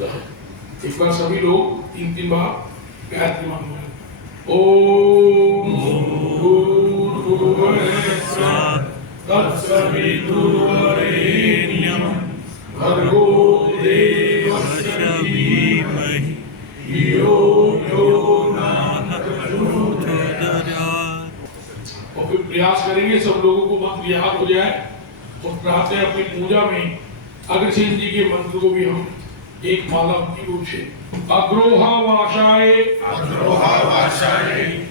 होता है। एक बार सभी लोग 3 बार गायत्री मंत्र ओम तत्सवितुर्वरेण्यं भर्गो देवस्य धीमहि धियो यो नः प्रचोदयात्। और फिर प्रयास करेंगे सब लोगों को मंत्र याद हो जाए और प्रातः अपनी पूजा में अग्रसेन जी के मंत्र को भी हम एक माला की रूप से अग्रोहा वाशाय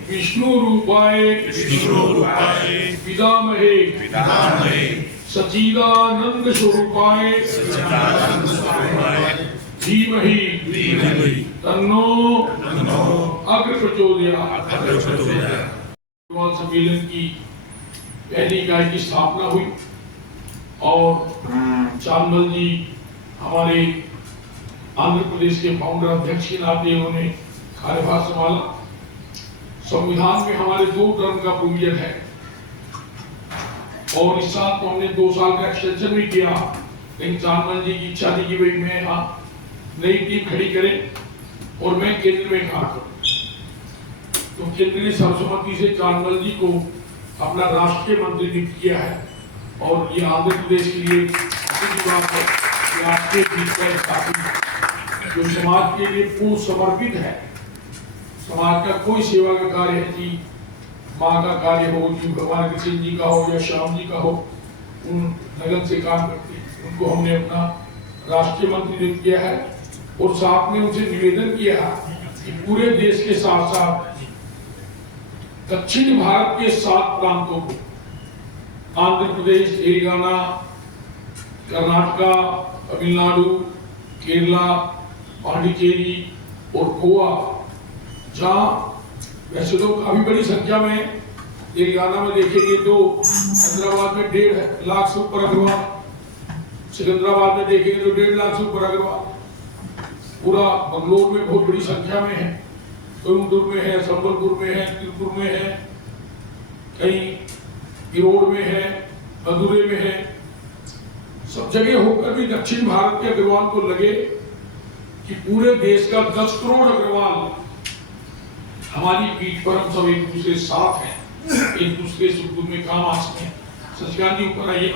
विष्णु रूपाय पितामहे सच्चिदानंद स्वरूपाय धीमहि तन्नो अग्र प्रचोदयात्। सम्मेलन की पहली इकाई की स्थापना हुई और चांदमल जी हमारे आंध्र प्रदेश के फाउंडर अध्यक्ष के नाते उन्होंने कार्यभार संभाला। संविधान में हमारे 2 टर्म का प्रोविजन है और इस साल तो हमने 2 साल का एक्सटेंशन भी किया, लेकिन चांदमल जी की इच्छा थी कि भाई मैं यहाँ नई टीम खड़ी करें और मैं केंद्र में काम करूं। तो केंद्र ने सर्वसम्मति से चांदमल जी को अपना राष्ट्रीय मंत्री नियुक्त किया है और ये आंध्र प्रदेश के लिए अच्छी बात है कि आपके बीच का साथी जो समाज के लिए पूर्ण समर्पित है, समाज का कोई सेवा का कार्य है जी, माँ का कार्य हो जी, भगवान कृष्ण जी का हो या श्याम जी का हो, उन लगन से काम करते हैं। उनको हमने अपना राष्ट्रीय मंत्री नियुक्त किया है और साथ में उनसे निवेदन किया है कि पूरे देश के साथ साथ दक्षिण भारत के 7 प्रांतों को आंध्र प्रदेश, तेलंगाना, कर्नाटका, तमिलनाडु, केरला, पांडिचेरी और गोवा, जहाँ वैसे तो काफी बड़ी संख्या में तेलंगाना में देखेंगे तो हैदराबाद में 1.5 लाख से ऊपर अग्रवाल, सिकंदराबाद में देखेंगे तो 1.5 लाख से ऊपर अग्रवाल, पूरा बंगलोर में बहुत बड़ी संख्या में है, कोयम्बटूर में है, संबलपुर में है, तिरुपुर में है, कहीं ईरोड में है, मदुरै में है। सब जगह होकर भी दक्षिण भारत के अग्रवाल को लगे कि पूरे देश का 10 करोड़ अग्रवाल हमारी पीठ पर हम सब एक दूसरे साथ हैं, एक दूसरे सुख दुख में काम आ सकते हैं। सचिकांत जी ऊपर आइए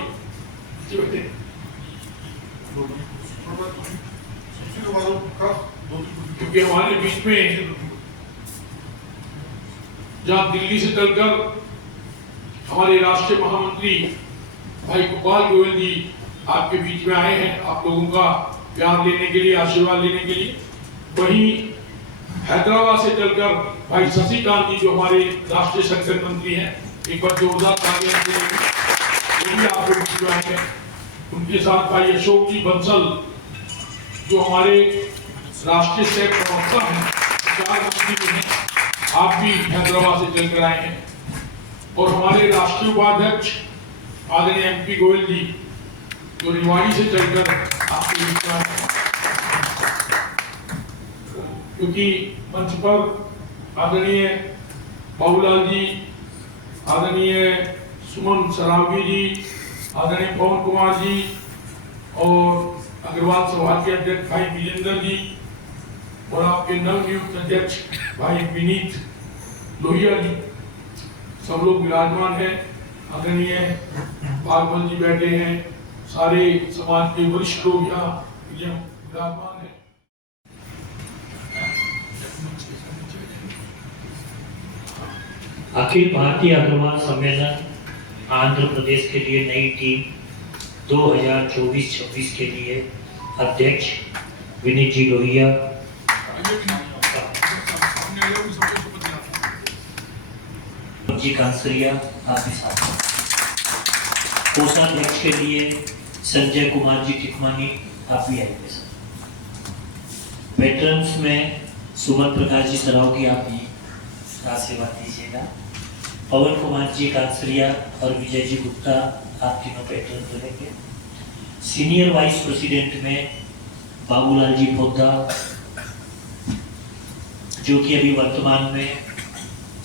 बेटे। क्योंकि हमारे बीच में जहां दिल्ली से चलकर हमारे राष्ट्रीय महामंत्री भाई गोपाल गोयल जी आपके बीच में आए हैं आप लोगों का प्यार लेने के लिए, आशीर्वाद लेने के लिए, वहीं हैदराबाद से चलकर भाई शशिकांत जी जो हमारे राष्ट्रीय संगठन मंत्री हैं, एक बार जोरदार तालियां देंगे, आप लोग बीच में आए हैं। उनके साथ भाई अशोक जी बंसल जो हमारे राष्ट्रीय सह प्रवक्ता हैं, 4 मंत्री में हैं, आप भी हैदराबाद से चलकर आए हैं। और हमारे राष्ट्रीय उपाध्यक्ष आदरणीय MP गोयल जी जो रेवाड़ी से चलकर आपके बीच में आए, क्योंकि मंच पर आदरणीय बाबूलाल जी, आदरणीय सुमन सरावगी जी, आदरणीय पवन कुमार जी और अग्रवाल समाज के अध्यक्ष भाई विजेंद्र जी और आपके नवनियुक्त अध्यक्ष भाई विनीत लोहिया जी, सब लोग विराजमान हैं। आदरणीय बागवल जी बैठे हैं, सारे समाज के वरिष्ठ लोग यहाँ विराजमान हैं। अखिल भारतीय अग्रवाल सम्मेलन आंध्र प्रदेश के लिए नई टीम 2024-26 के लिए अध्यक्ष विनीत जी लोहिया, जी कांसरिया आपके साथ, कोषाध्यक्ष के लिए संजय कुमार जी टिकमानी आप भी आएंगे सर। वेटरन्स में सुमन प्रकाश जी सरावगी आप भी आशीर्वाद दीजिएगा। पवन कुमार जी कांसरिया और विजय जी गुप्ता आप तीनों पैटर्न बनेंगे। सीनियर वाइस प्रेसिडेंट में बाबूलाल जी पोद्दा जो कि अभी वर्तमान में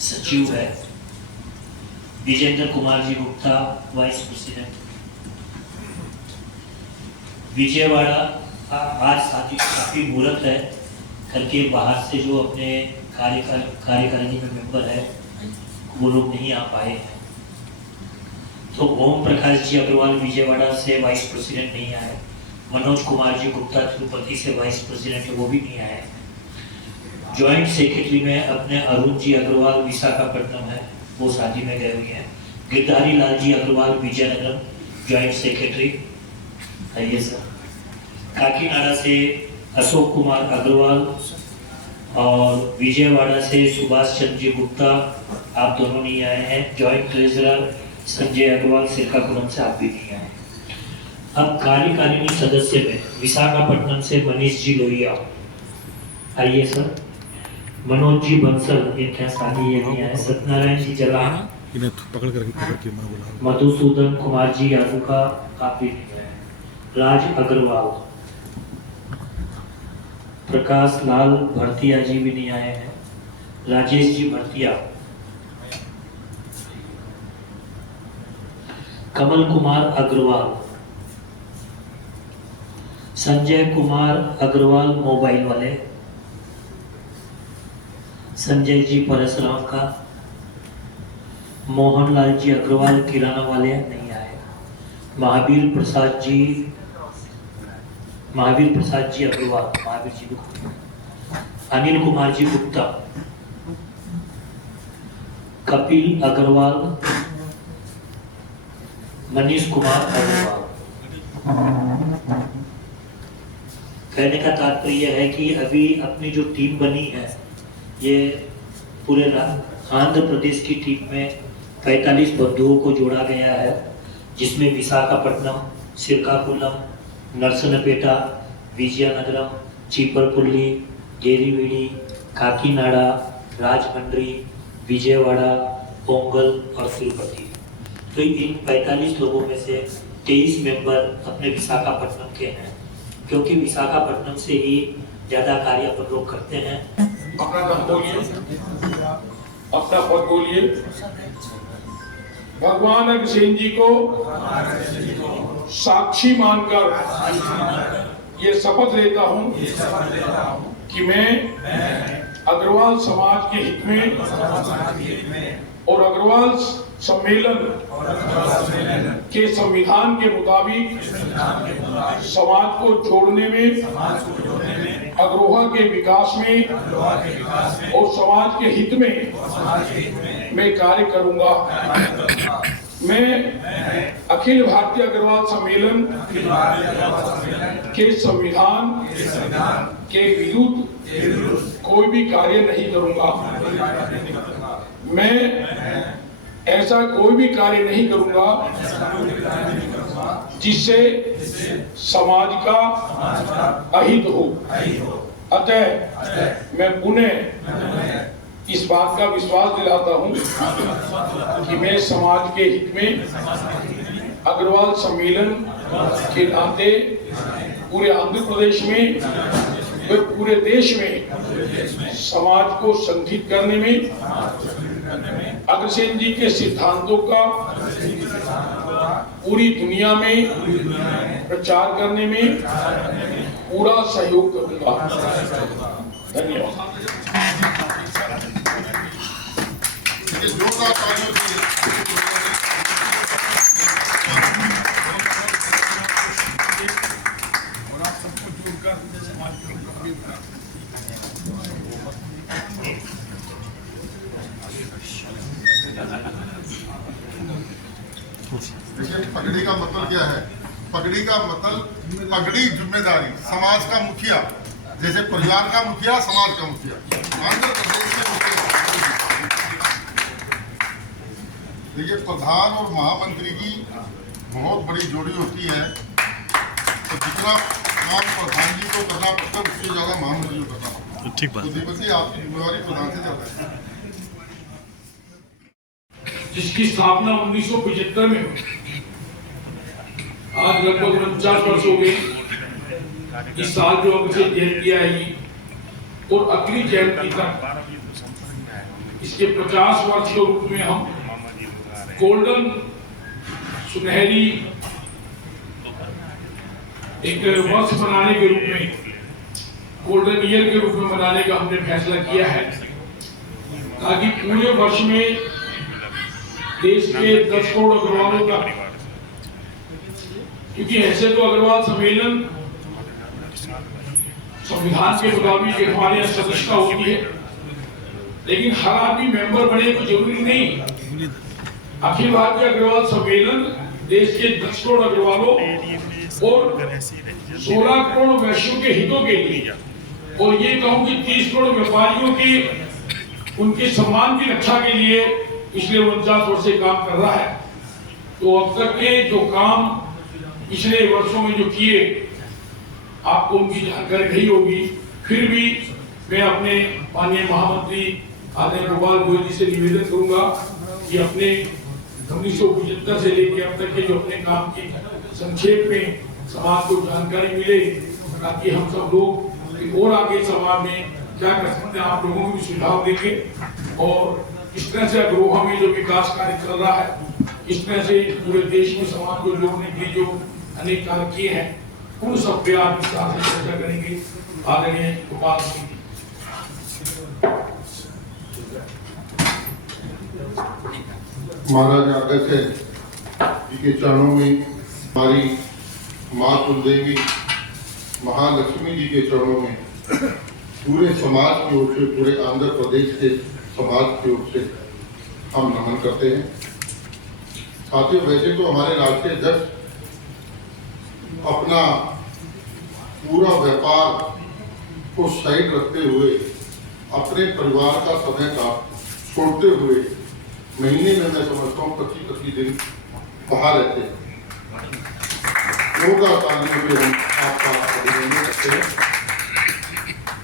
सचिव है, विजेंद्र कुमार जी गुप्ता वाइस प्रेसिडेंट, विजयवाड़ा आज शादी काफ़ी मुहूर्त है, करके बाहर से जो अपने कार्यकारिणी में मेंबर है वो लोग नहीं आ पाए हैं। तो ओम प्रकाश जी अग्रवाल विजयवाड़ा से वाइस प्रेसिडेंट नहीं आए, मनोज कुमार जी गुप्ता तिरुपति से वाइस प्रेसिडेंट है वो भी नहीं आए। ज्वाइंट सेक्रेटरी में अपने अरुण जी अग्रवाल विशाखापट्टनम है, वो शादी में गए हुए हैं। गिरधारी लाल जी अग्रवाल विजयनगरम ज्वाइंट सेक्रेटरी, आइए सर। काकीनाडा से अशोक कुमार अग्रवाल और विजयवाड़ा से सुभाष चंद्र जी गुप्ता, आप दोनों नहीं आए हैं। ज्वाइंट ट्रेजरर संजय अग्रवाल श्रीकाकुलम से आप भी नहीं आए। अब कार्यकारिणी सदस्य में विशाखापट्टनम से मनीष जी लोहिया, आइए सर। मनोज जी बंसल, इनके शादी ये नहीं आए। सत्यनारायण जी जलान, पकड़ के मैं बोला। मधुसूदन कुमार जी यादुका, आप भी नहीं आए। राज अग्रवाल, प्रकाश लाल भरतिया जी भी नहीं आए हैं। राजेश जी भरतिया, कमल कुमार अग्रवाल, संजय कुमार अग्रवाल मोबाइल वाले, संजय जी परसराम का, मोहनलाल जी अग्रवाल किराना वाले नहीं आए। महावीर प्रसाद जी अग्रवाल, महावीर जी गुप्ता, अनिल कुमार जी गुप्ता, कपिल अग्रवाल, मनीष कुमार अग्रवाल। कहने का तात्पर्य है कि अभी अपनी जो टीम बनी है ये पूरे आंध्र प्रदेश की टीम में 45 बंधुओं को जोड़ा गया है, जिसमें विशाखापट्टनम, श्रीकाकुलम, नरसनपेटा, विजयनगरम, चीपरपुल्ली, गेरीविडी, काकीनाडा, राजमंड्री, विजयवाड़ा, पोंगल और तिरुपति। तो इन 45 लोगों में से 23 मेंबर अपने विशाखापट्टनम के हैं, क्योंकि विशाखापट्टनम से ही ज्यादा कार्य अपन लोग करते हैं। अपना नाम बोलिए, अपना पद बोलिए। भगवान अग्रसेन जी को साक्षी मानकर ये शपथ लेता हूँ कि मैं अग्रवाल समाज के हित में और अग्रवाल सम्मेलन के संविधान के मुताबिक समाज को जोड़ने में, अग्रोहा के विकास में और समाज के हित में मैं कार्य करूंगा। मैं अखिल भारतीय अग्रवाल सम्मेलन के संविधान के विरुद्ध कोई भी कार्य नहीं करूंगा। मैं ऐसा कोई भी कार्य नहीं करूंगा जिससे समाज का अहित हो। अतः मैं पुनः इस बात का विश्वास दिलाता हूं कि मैं समाज के हित में अग्रवाल सम्मेलन के नाते पूरे आंध्र प्रदेश में व पूरे देश में समाज को संगठित करने में, अग्रसेन जी के सिद्धांतों का पूरी दुनिया में प्रचार करने में पूरा सहयोग करूंगा। धन्यवाद। देखिए, पगड़ी का मतलब क्या है? पगड़ी का मतलब पगड़ी जिम्मेदारी, समाज का मुखिया, जैसे परिवार का मुखिया, समाज का मुखिया, आंध्र प्रदेश के मुखिया। देखिए, प्रधान और महामंत्री की बहुत बड़ी जोड़ी होती है, तो जितना काम प्रधान जी को करना पड़ता है उससे ज्यादा महामंत्री को करना पड़ता है। ठीक बात। तो दीपक जी, आपकी जिम्मेवारी प्रधान से ज्यादा है। जिसकी स्थापना 1975 में हुई, आज लगभग 49 वर्ष हो गए। इस साल जो अग्रसेन जयंती आएगी और अगली जयंती तक इसके 50 वर्ष के रूप में हम गोल्डन सुनहरी एक वर्ष मनाने के रूप में, गोल्डन ईयर के रूप में मनाने का हमने फैसला किया है, ताकि पूरे वर्ष में देश के 10 करोड़ अग्रवालों का, क्योंकि ऐसे तो अग्रवाल सम्मेलन संविधान के मुताबिक हमारे यहाँ सदस्यता होती है, लेकिन हर आदमी मेंबर बने तो जरूरी नहीं। अखिल भारतीय अग्रवाल सम्मेलन देश के 10 करोड़ अग्रवालों और 16 करोड़ वैश्यों के हितों के लिए, और ये कहूं कि 30 करोड़ व्यापारियों के उनके सम्मान की रक्षा के लिए पिछले 49 वर्ष से काम कर रहा है। तो अब तक के जो काम पिछले वर्षों में जो किए, आपको उनकी जानकारी नहीं होगी, फिर भी मैं अपने माननीय महामंत्री आदरणीय गोपाल गोयल जी से निवेदन करूंगा कि अपने 1975 से लेकर अब तक के जो अपने काम की संक्षेप में समाज को जानकारी मिले, ताकि हम सब लोग और आगे समाज में क्या कर सकते हैं, आप लोगों को भी सुझाव देंगे। और इस तरह से अग्रोहा में जो विकास कार्य चल रहा है, इस तरह से पूरे देश में समाज को जोड़ने के लिए जो अनेक कार्य किए हैं, उन सब पे आप विस्तार से चर्चा करेंगे। आदरणीय गोपाल सिंह जी। महाराज अग्रसेन जी के चरणों में, हमारी माँ कुलदेवी महालक्ष्मी जी के चरणों में, पूरे समाज की ओर से, पूरे आंध्र प्रदेश के समाज की ओर से हम नमन करते हैं। साथियों, वैसे तो हमारे राष्ट्रीय अध्यक्ष अपना पूरा व्यापार को साइड रखते हुए, अपने परिवार का समय का छोड़ते हुए, महीने में मैं समझता हूँ 25-25 दिन बाहर रहते हैं। योगा तालियों पे हम आपका अभिनंदन करते हैं।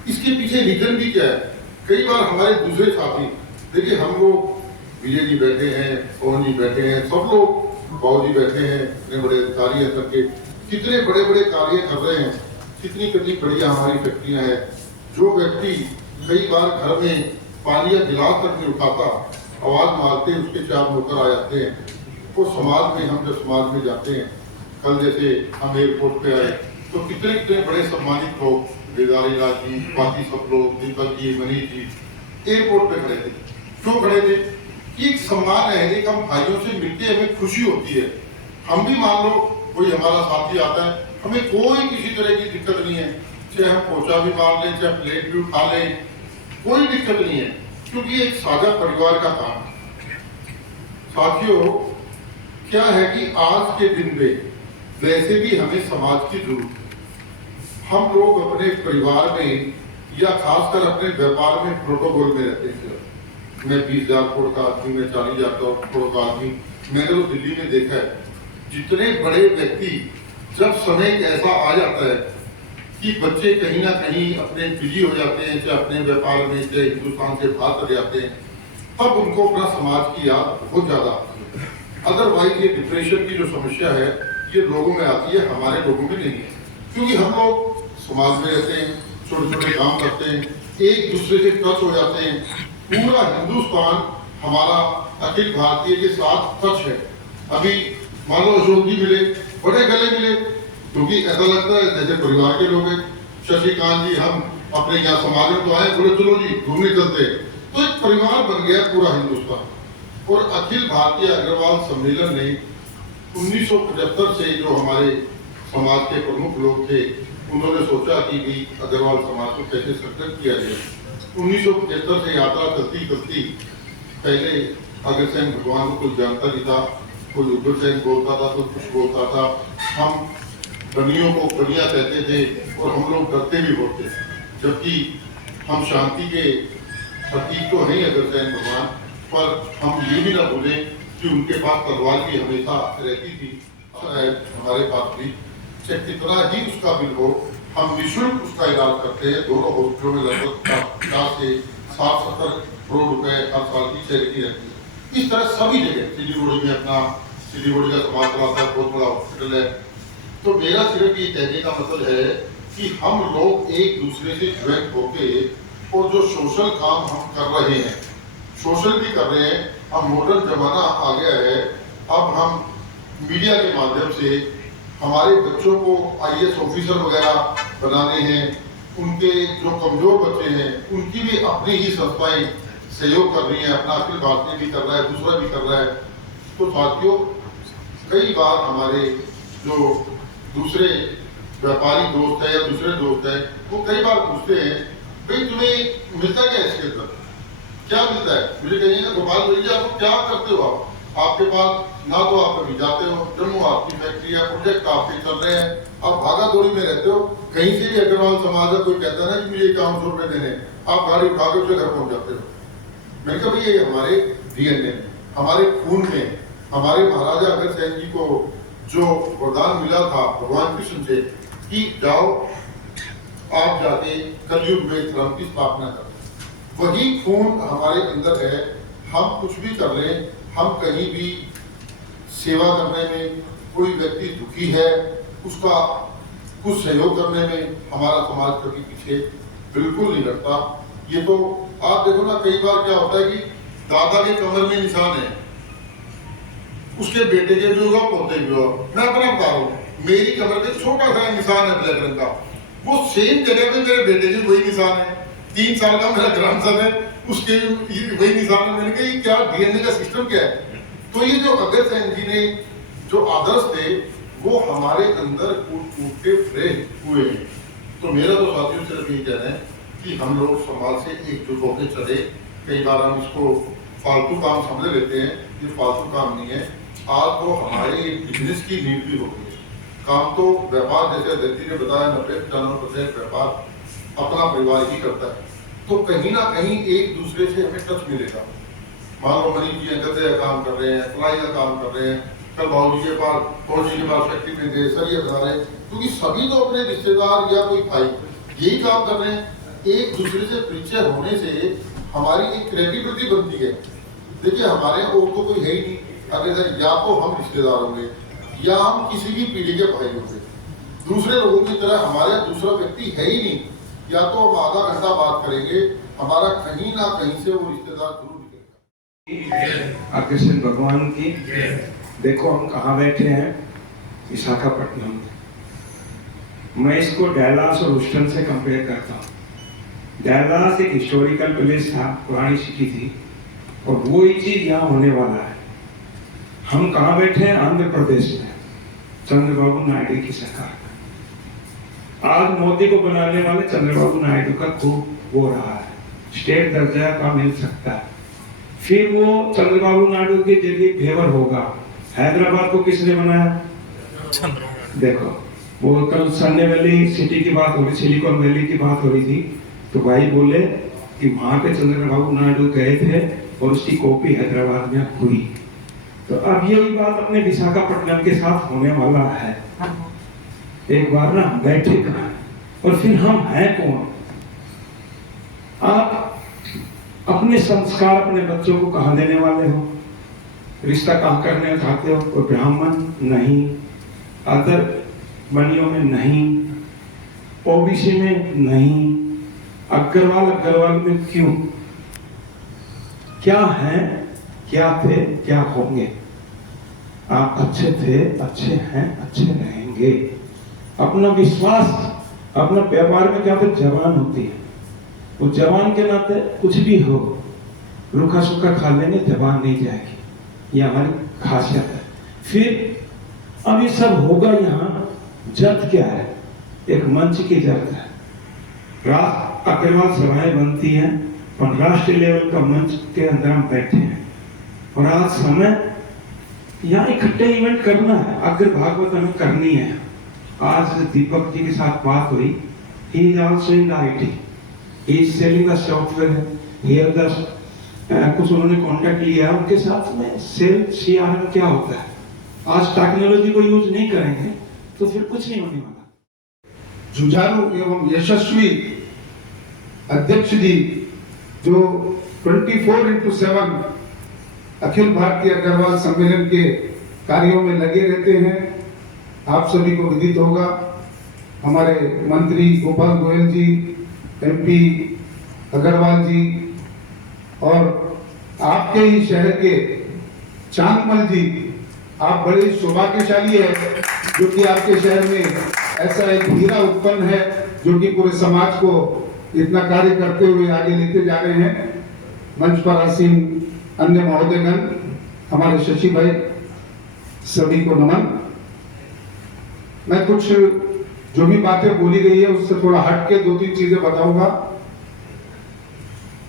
इसके पीछे रीजन भी क्या है? कई बार हमारे दूसरे साथी, देखिए हम लोग, विजय जी बैठे हैं, पवन जी बैठे हैं, सब लोग, बाबू जी बैठे हैं, इतने बड़े अधिकारी हैं सबके, कितने बड़े बड़े कार्य कर रहे हैं, कितनी कितनी बढ़िया हमारी फैक्ट्रियां हैं। जो व्यक्ति कई बार घर में पानी या गिलास तक नहीं उठाता, आवाज मारते उसके 4 नौकर आ जाते हैं। वो समाज में, हम जब समाज में जाते हैं, कल जैसे हम एयरपोर्ट पे आए तो कितने कितने बड़े सम्मानित लोग, बेदारी राज जी, बाकी सब लोग, दीपक जी, मनीष जी, एयरपोर्ट पे खड़े थे। क्यों खड़े थे? एक सम्मान है, एक हम भाइयों से मिलके हमें खुशी होती है। हम भी मान लो कोई हमारा साथी आता है, हमें कोई किसी तरह की दिक्कत नहीं है, चाहे हम पोछा भी मार लें, चाहे प्लेट भी उठा लें, कोई दिक्कत नहीं है, क्योंकि एक साझा परिवार का काम है। साथियों, क्या है कि आज के दिन में वैसे भी हमें समाज की जरूरत है। हम लोग अपने परिवार में या खासकर अपने व्यापार में प्रोटोकॉल में रहते हैं। मैं 20,000 करोड़ का आदमी, मैं 40,000 करोड़ का आदमी, मैंने तो दिल्ली में देखा है, जितने बड़े व्यक्ति, जब समय ऐसा आ जाता है कि बच्चे कहीं ना कहीं अपने बिजी हो जाते हैं, चाहे अपने व्यापार में, चाहे हिंदुस्तान से बाहर चले जाते हैं, तब उनको अपना समाज की याद बहुत ज्यादा आती है। अदरवाइज ये डिप्रेशन की जो समस्या है, ये लोगों में आती है, हमारे लोगों में नहीं है, क्योंकि हम लोग समाज में रहते हैं, छोटे छोटे काम करते हैं, एक दूसरे से टच हो जाते हैं। पूरा हिंदुस्तान हमारा अखिल भारतीय के साथ टच है। अभी मान लो अशोक जी मिले, बड़े गले मिले, क्योंकि ऐसा लगता है जैसे परिवार के लोग हैं। शशिकांत जी, हम अपने यहाँ समाज में तो आए, बोले चलो जी घूमने चलते हैं, तो एक परिवार बन गया पूरा हिंदुस्तान। और अखिल भारतीय अग्रवाल सम्मेलन ने 1975 से जो हमारे समाज के प्रमुख लोग थे, उन्होंने सोचा कि भी अग्रवाल समाज को कैसे सशक्त किया जाए। 1975 से यात्रा चलती चलती, पहले अग्रसेन भगवान को कोई जानता नहीं था, कोई उग्रसेन बोलता था, कोई कुछ बोलता था। हम बनियों को बनिया कहते थे और हम लोग डरते भी बहुत थे, जबकि हम शांति के प्रतीक तो नहीं अग्रसेन भगवान, पर हम ये भी ना भूलें कि उनके पास तलवार भी हमेशा रहती थी। हमारे पास भी चाहे कितना ही उसका बिल हो, हम निःशुल्क उसका इलाज करते हैं। दोनों हॉस्पिटलों में लगभग 50 से 60-70 करोड़ रुपए हर साल की चैरिटी रहती है। इस तरह सभी जगह, सिलीगुड़ी में अपना सिलीगुड़ी का समाज चलाता है, बहुत बड़ा हॉस्पिटल है। तो मेरा सिर्फ ये कहने का मतलब है कि हम लोग एक दूसरे से ज्वाइन होके, और जो सोशल काम हम कर रहे हैं, सोशल भी कर रहे हैं। अब मॉडर्न जमाना आ गया है, अब हम मीडिया के माध्यम से हमारे बच्चों को IAS ऑफिसर वगैरह बनाने हैं, उनके जो कमजोर बच्चे हैं उनकी भी अपनी ही संस्थाएं सहयोग कर रही हैं, अपना अखिल भारतीय भी कर रहा है, दूसरा भी कर रहा है। तो साथियों, कई बार हमारे जो दूसरे व्यापारी दोस्त है या दूसरे दोस्त है वो कई बार पूछते हैं, भाई तुम्हें मिलता क्या इसके अंदर, क्या मिलता है? मुझे कहिएगा गोपाल भैया आप क्या करते हो, आपके पास ना तो आप कभी जाते हो, जम्मू आपकी फैक्ट्री है, प्रोजेक्ट आपके चल रहे हैं, आप भागा दौड़ी में रहते हो, कहीं से भी अग्रवाल समाज का कोई कहता है ना कि मुझे 51 रुपए देने, आप गाड़ी उठा के उसके घर पहुंच जाते हो। मैंने कहा भाई ये हमारे DNA में, हमारे खून में, हमारे महाराजा अग्रसेन जी को जो वरदान मिला था भगवान कृष्ण से कि जाओ आप जाके कलयुग में धर्म की स्थापना करो, वही खून हमारे अंदर है। हम कुछ भी कर लें, हम कहीं भी सेवा करने में, कोई व्यक्ति दुखी है उसका कुछ सहयोग करने में हमारा समाज कभी पीछे बिल्कुल नहीं लगता। ये तो आप देखो ना, कई बार क्या होता है कि दादा के कमर में निशान है, उसके बेटे के भी होगा, पोते भी होगा। मैं अपना बता रहा हूँ, मेरी कमर पे छोटा सा निशान है ब्लैक रंग का, वो सेम जगह पे मेरे बेटे के वही निशान है। 3 साल का मेरा ग्रैंडसन है, उसके भी वही निशान है। मैंने कहा ये क्या DNA का सिस्टम क्या है? तो ये जो अग्रसेन जी ने जो आदर्श थे वो हमारे अंदर कूट के फ्रे हुए हैं। तो मेरा तो साथियों सिर्फ यही कहना है कि हम लोग समाज से एकजुट होकर चले। कई बार हम इसको फालतू काम समझ लेते हैं, ये फालतू काम नहीं है। आज तो हमारे बिजनेस की नीड भी हो गई है। काम तो व्यापार, जैसे अध्यक्ष ने बताया, 90-95% व्यापार अपना परिवार ही करता है। तो कहीं ना कहीं एक दूसरे से हमें टच मिलेगा। मान लो मनीष जी गद्दे का काम कर रहे हैं, सिलाई का काम कर रहे हैं, कल बाबू जी के पास फैक्ट्री में गए, सर ये बता रहे हैं, क्योंकि सभी तो अपने रिश्तेदार या कोई भाई यही काम कर रहे हैं। एक दूसरे से परिचय होने से हमारी एक क्रेडिबिलिटी बनती है। देखिए हमारे और तो कोई है ही नहीं, अगर या तो हम रिश्तेदार होंगे या हम किसी भी पीढ़ी के भाई होंगे, दूसरे लोगों की तरह हमारे दूसरा व्यक्ति है ही नहीं। या तो हम आधा घंटा बात करेंगे, हमारा कहीं ना कहीं से वो रिश्तेदार जरूर निकलेगा। अग्रसेन भगवान की। देखो हम कहाँ बैठे हैं, विशाखापट्टनम में। मैं इसको डैलास और ह्यूस्टन से कंपेयर करता हूँ। डैलास एक हिस्टोरिकल प्लेस था, पुरानी सिटी थी, और वो ही चीज यहाँ होने वाला है। हम कहाँ बैठे हैं? आंध्र प्रदेश में, चंद्रबाबू नायडू की सरकार। आज मोदी को बनाने वाले चंद्रबाबू नायडू का खूब हो रहा है, स्टेट दर्जा का मिल सकता है। फिर वो चंद्रबाबू नायडू के जरिए फेवर होगा। हैदराबाद को किसने बनाया? देखो वो कल सन्ने वैली सिटी की बात हो रही, सिलिकॉन वैली की बात हो रही थी, तो भाई बोले कि वहां पे चंद्रबाबू नायडू गए थे और उसकी कॉपी हैदराबाद में हुई। तो अब यही बात अपने विशाखापट्टनम के साथ होने वाला है। एक बार ना बैठेगा, और फिर हम हैं कौन? आप अपने संस्कार अपने बच्चों को कहाँ देने वाले हो? रिश्ता कहाँ करने चाहते हो? कोई ब्राह्मण नहीं, अदर बनियों में नहीं, OBC में नहीं, अग्रवाल में क्यों? क्या हैं, क्या थे, क्या होंगे? आप अच्छे थे, अच्छे हैं, अच्छे रहेंगे। अपना विश्वास, अपना व्यापार में क्या होता है? जवान होती है। वो जवान के नाते कुछ भी हो, रूखा सूखा खा लेंगे, जवान नहीं जाएगी। ये हमारी खासियत है। फिर अब ये सब होगा यहाँ। जद क्या है? एक मंच की जद है। अग्रवाल सभाएं बनती हैं और राष्ट्रीय लेवल का मंच के अंदर हम बैठे हैं, और आज समय यहाँ इकट्ठे इवेंट करना है। अग्र भागवत हमें करनी है। आज दीपक जी के साथ बात हुई, he is also in the IT, he is selling the software here the कुछ उन्होंने कांटेक्ट लिया उनके साथ में। सेल CRM क्या होता है? आज टेक्नोलॉजी को यूज नहीं करेंगे तो फिर कुछ नहीं होने वाला। जुझारू एवं यशस्वी अध्यक्ष जी जो 24/7 अखिल भारतीय अग्रवाल सम्मेलन के कार्यों में लगे रहते हैं। आप सभी को विदित होगा, हमारे मंत्री गोपाल गोयल जी, MP अग्रवाल जी, और आपके ही शहर के चांदमल जी, आप बड़े सौभाग्यशाली है जो कि आपके शहर में ऐसा एक हीरा उत्पन्न है जो कि पूरे समाज को इतना कार्य करते हुए आगे लेते जा रहे हैं। मंच पर आसीन अन्य महोदयगण, हमारे शशि भाई, सभी को नमन। मैं कुछ जो भी बातें बोली गई है उससे थोड़ा हट के 2-3 चीजें बताऊंगा।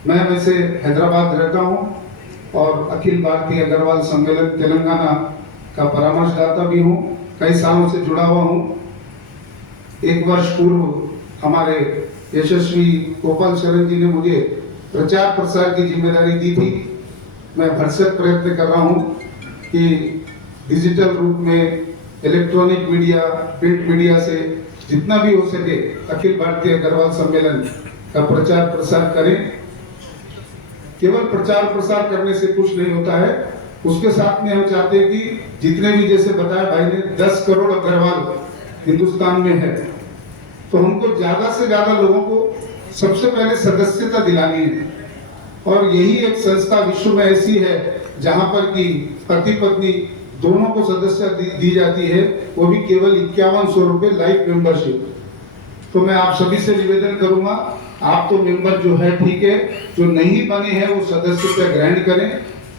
मैं वैसे हैदराबाद रहता हूं और अखिल भारतीय अग्रवाल सम्मेलन तेलंगाना का परामर्शदाता भी हूं, कई सालों से जुड़ा हुआ हूं। 1 वर्ष पूर्व हमारे यशस्वी गोपाल शरण जी ने मुझे प्रचार प्रसार की जिम्मेदारी दी थी। मैं भरसक प्रयत्न कर रहा हूं कि डिजिटल रूप में, इलेक्ट्रॉनिक मीडिया, प्रिंट मीडिया से जितना भी हो सके अखिल भारतीय अग्रवाल सम्मेलन का प्रचार प्रसार करें। केवल प्रचार प्रसार करने से कुछ नहीं होता है, उसके साथ में हम चाहते हैं कि जितने भी, जैसे बताया भाई ने, 10 करोड़ अग्रवाल हिंदुस्तान में है, तो हमको ज्यादा से ज्यादा लोगों को सबसे पहले सदस्यता दिलानी है। और यही एक संस्था विश्व में ऐसी है जहां पर कि पति पत्नी दोनों को सदस्यता दी जाती है, वो भी केवल 5100 रुपए लाइफ मेंबरशिप। तो मैं आप सभी से निवेदन करूंगा, आप तो मेंबर जो है ठीक है, जो नहीं बने हैं वो सदस्यता ग्रहण करें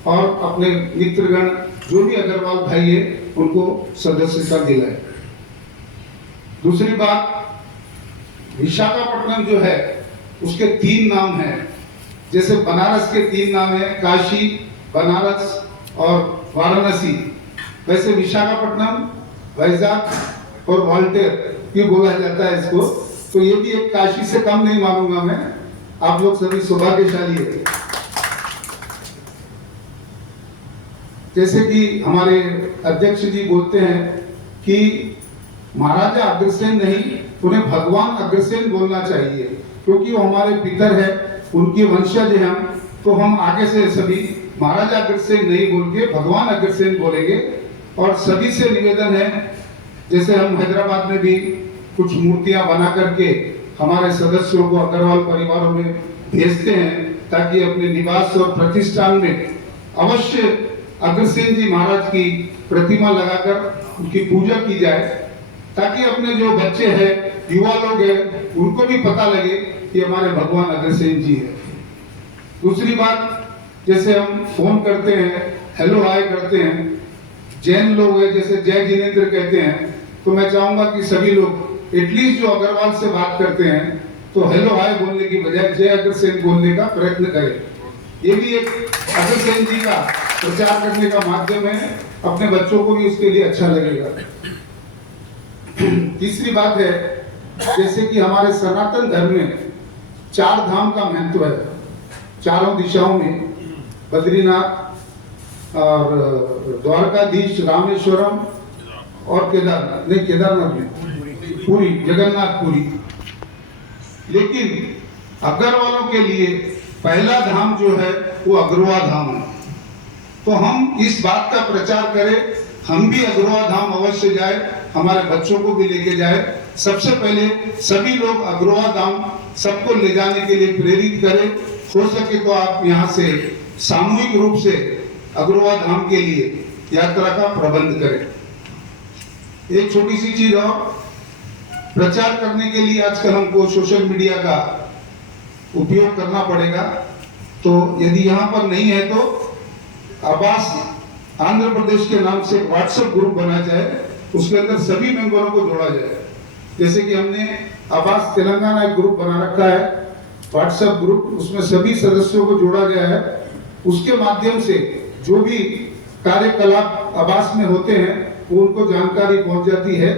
और अपने मित्रगण जो भी अग्रवाल भाई है उनको सदस्यता दिलाएं। दूसरी बात, विशाखापट्टनम जो है उसके 3 नाम हैं। जैसे बनारस के 3 नाम हैं, काशी, बनारस और वाराणसी, वैसे विशाखापट्टनम, वैजाग और वाल्टेर ये बोला जाता है इसको। तो ये भी एक काशी से कम नहीं मानूंगा मैं। आप लोग सभी सौभाग्यशाली है। जैसे कि हमारे अध्यक्ष जी बोलते हैं कि महाराजा अग्रसेन नहीं, उन्हें भगवान अग्रसेन बोलना चाहिए, क्योंकि वो हमारे पितर है, उनके वंशज हैं हम। तो हम आगे से सभी महाराजा अग्रसेन नहीं बोल के भगवान अग्रसेन बोलेंगे। और सभी से निवेदन है, जैसे हम हैदराबाद में भी कुछ मूर्तियां बना करके हमारे सदस्यों को अग्रवाल परिवारों में भेजते हैं, ताकि अपने निवास और प्रतिष्ठान में अवश्य अग्रसेन जी महाराज की प्रतिमा लगाकर उनकी पूजा की जाए, ताकि अपने जो बच्चे हैं, युवा लोग हैं, उनको भी पता लगे कि हमारे भगवान अग्रसेन जी है। दूसरी बात, जैसे हम फोन करते हैं, हेलो हाय करते हैं, जैन लोग हैं जैसे जय जिनेंद्र कहते हैं, तो मैं चाहूंगा कि सभी लोग एटलीस्ट जो अग्रवाल से बात करते हैं तो हेलो हाय बोलने की बजाय जय अग्रसेन बोलने का प्रयत्न करें। ये भी एक अग्रसेन जी का प्रचार करने का माध्यम है, अपने बच्चों को भी उसके लिए अच्छा लगेगा। तीसरी बात है, जैसे कि हमारे सनातन धर्म में 4 धाम का महत्व है, चारों दिशाओं में, बद्रीनाथ और द्वारकाधीश, रामेश्वरम और केदारनाथ, नहीं केदारनाथ में पुरी, जगन्नाथपुरी। लेकिन अग्रवालों के लिए पहला धाम जो है वो अग्रवा धाम है। तो हम इस बात का प्रचार करें, हम भी अग्रवा धाम अवश्य जाए, हमारे बच्चों को भी लेके जाए। सबसे पहले सभी लोग अग्रवा धाम सबको ले जाने के लिए प्रेरित करें। हो सके तो आप यहाँ से सामूहिक रूप से अग्रवा धाम के लिए यात्रा का प्रबंध करें। एक छोटी सी चीज और, प्रचार करने के लिए आजकल हमको सोशल मीडिया का उपयोग करना पड़ेगा। तो यदि यहाँ पर नहीं है तो आवास आंध्र प्रदेश के नाम से एक व्हाट्सएप ग्रुप बना जाए, उसके अंदर सभी मेंबरों को जोड़ा जाए। जैसे कि हमने आवास तेलंगाना एक ग्रुप बना रखा है, व्हाट्सएप ग्रुप, उसमें सभी सदस्यों को जोड़ा गया है। उसके माध्यम से जो भी कार्यकलाप आवास में होते हैं वो उनको जानकारी पहुंच जाती है।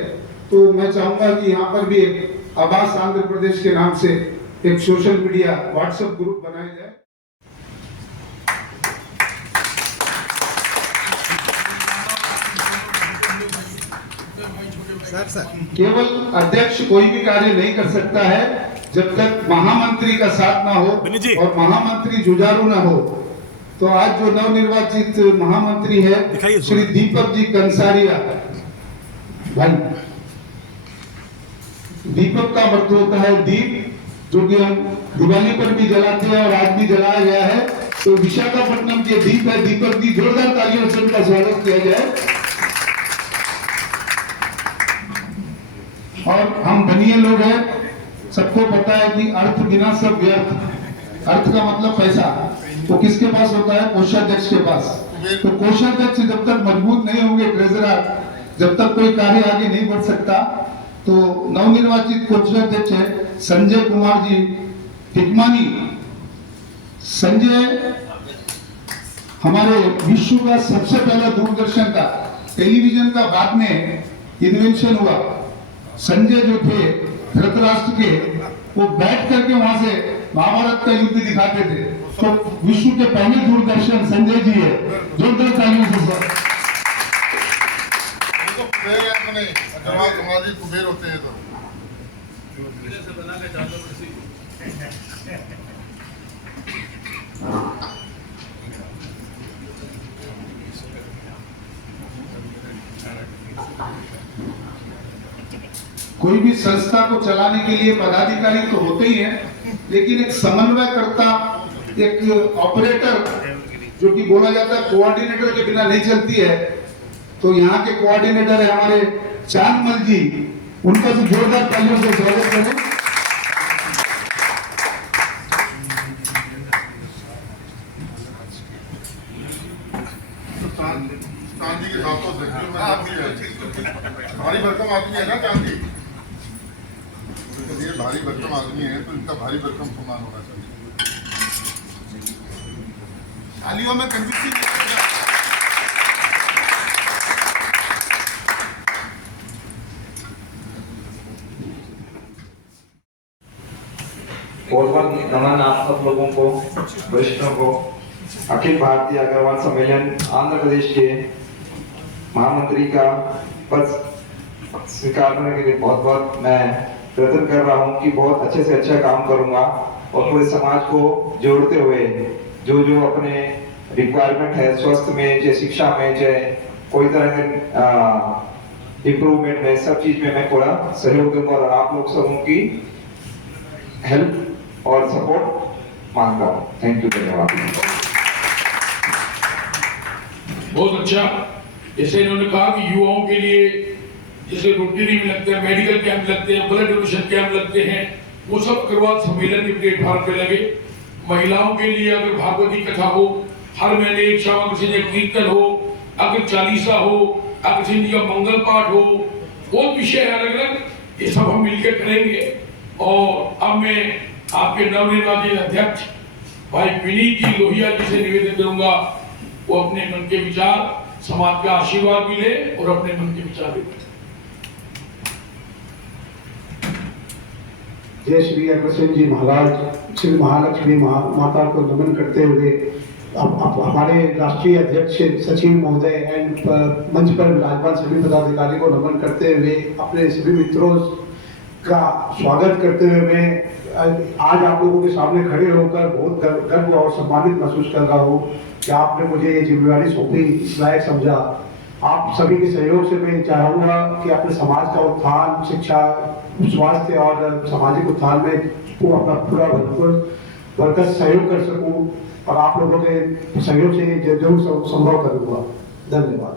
तो मैं चाहूंगा कि यहाँ पर भी एक आवास आंध्र प्रदेश के नाम से एक सोशल मीडिया व्हाट्सएप ग्रुप बनाया जाए। केवल अध्यक्ष कोई भी कार्य नहीं कर सकता है जब तक महामंत्री का साथ ना हो और महामंत्री जुझारू ना हो। तो आज जो नवनिर्वाचित महामंत्री है श्री दीपक जी कंसारिया भाई, दीपक का मतलब होता है दीप, जो कि हम दिवाली पर भी जलाते हैं और आज भी जलाया गया है। तो विशाखापट्टनम के दीप है दीपक जी, जोरदार तालियों से उनका स्वागत किया जाए। धनी लोग हैं, सबको पता है कि अर्थ बिना सब व्यर्थ। अर्थ का मतलब पैसा, वो किसके पास होता है? कोषाध्यक्ष के पास। तो कोषाध्यक्ष जब तक मजबूत नहीं होंगे, ट्रेजरर, जब तक कोई कार्य आगे नहीं बढ़ सकता। तो नवनिर्वाचित कोषाध्यक्ष है संजय कुमार जी टिकमानी। संजय हमारे विश्व का सबसे पहला दूरदर्शन का, टेलीविजन का बाद में इन्वेंशन हुआ। संजय जो थे धृतराष्ट्र के, वो बैठ करके वहां से महाभारत का युद्ध दिखाते थे। तो विश्व के पहले दूरदर्शन संजय जी है। जोरदार तालियों से सर। तो कुबेर है अपने अग्रवाल समाजी कुबेर होते हैं तो कोई भी संस्था को चलाने के लिए पदाधिकारी तो होते ही हैं, लेकिन एक समन्वयकर्ता, एक ऑपरेटर, जो कि बोला जाता है कोऑर्डिनेटर के बिना नहीं चलती है। तो यहाँ के कोऑर्डिनेटर है हमारे चांदमल जी, उनका भी जोरदार तालियों से स्वागत करें। चांदी के साथ तो देखिए मैं आदमी है, भारी भरकम आदमी है ना चांदी। तो ये भारी भरकम आदमी है, तो इनका भारी भरकम सम्मान होना चाहिए। तालियों में कंजूसी नहीं करना। बहुत बहुत नमन आप सब लोगों को, वरिष्ठों को। अखिल भारतीय अग्रवाल सम्मेलन आंध्र प्रदेश के महामंत्री का पद स्वीकार करने के लिए बहुत बहुत मैं प्रयत्न कर रहा हूं कि बहुत अच्छे से अच्छा काम करूंगा और पूरे समाज को जोड़ते हुए जो जो अपने रिक्वायरमेंट है, स्वास्थ्य में, चाहे शिक्षा में, चाहे कोई तरह के इम्प्रूवमेंट में, सब चीज में मैं पूरा सहयोग दूंगा और आप लोग सब उनकी हेल्प और सपोर्ट मांगता हूँ। थैंक यू, धन्यवाद। बहुत अच्छा। जैसे इन्होंने कहा कि युवाओं के लिए जैसे रोटरी में लगते हैं, मेडिकल कैंप लगते हैं, ब्लड डोनेशन कैंप लगते हैं, वो सब अग्रवाल सम्मेलन के प्लेटफॉर्म पे लगे। महिलाओं के लिए अगर भागवती कथा हो, हर महीने एक श्यामा कृष्ण जी कीर्तन हो, अगर चालीसा हो, अगर कृष्ण जी का मंगल पाठ हो, बहुत विषय है अलग अलग, ये सब हम मिलकर करेंगे। और अब मैं आपके नवनिर्वाचित अध्यक्ष भाई विनीत जी लोहिया जी से निवेदन करूंगा, वो अपने मन के विचार, समाज का आशीर्वाद भी ले और अपने मन के विचार भी ले। जय श्री अग्रसेन जी महाराज, श्री महालक्ष्मी माता को नमन करते हुए अब हमारे राष्ट्रीय अध्यक्ष सचिव महोदय एंड मंच पर विराजमान सभी पदाधिकारी को नमन करते हुए अपने सभी मित्रों का स्वागत करते हुए मैं आज आप लोगों के सामने खड़े होकर बहुत गर्व और सम्मानित महसूस कर रहा हूँ कि आपने मुझे ये जिम्मेवारी सौंपी, इस लायक समझा। आप सभी के सहयोग से मैं चाहूँगा कि अपने समाज का उत्थान, शिक्षा, स्वास्थ्य और सामाजिक उत्थान में अपना पूरा भरपूर सहयोग कर सकूं और आप लोगों के सहयोग से जरूर संभव करूंगा। धन्यवाद।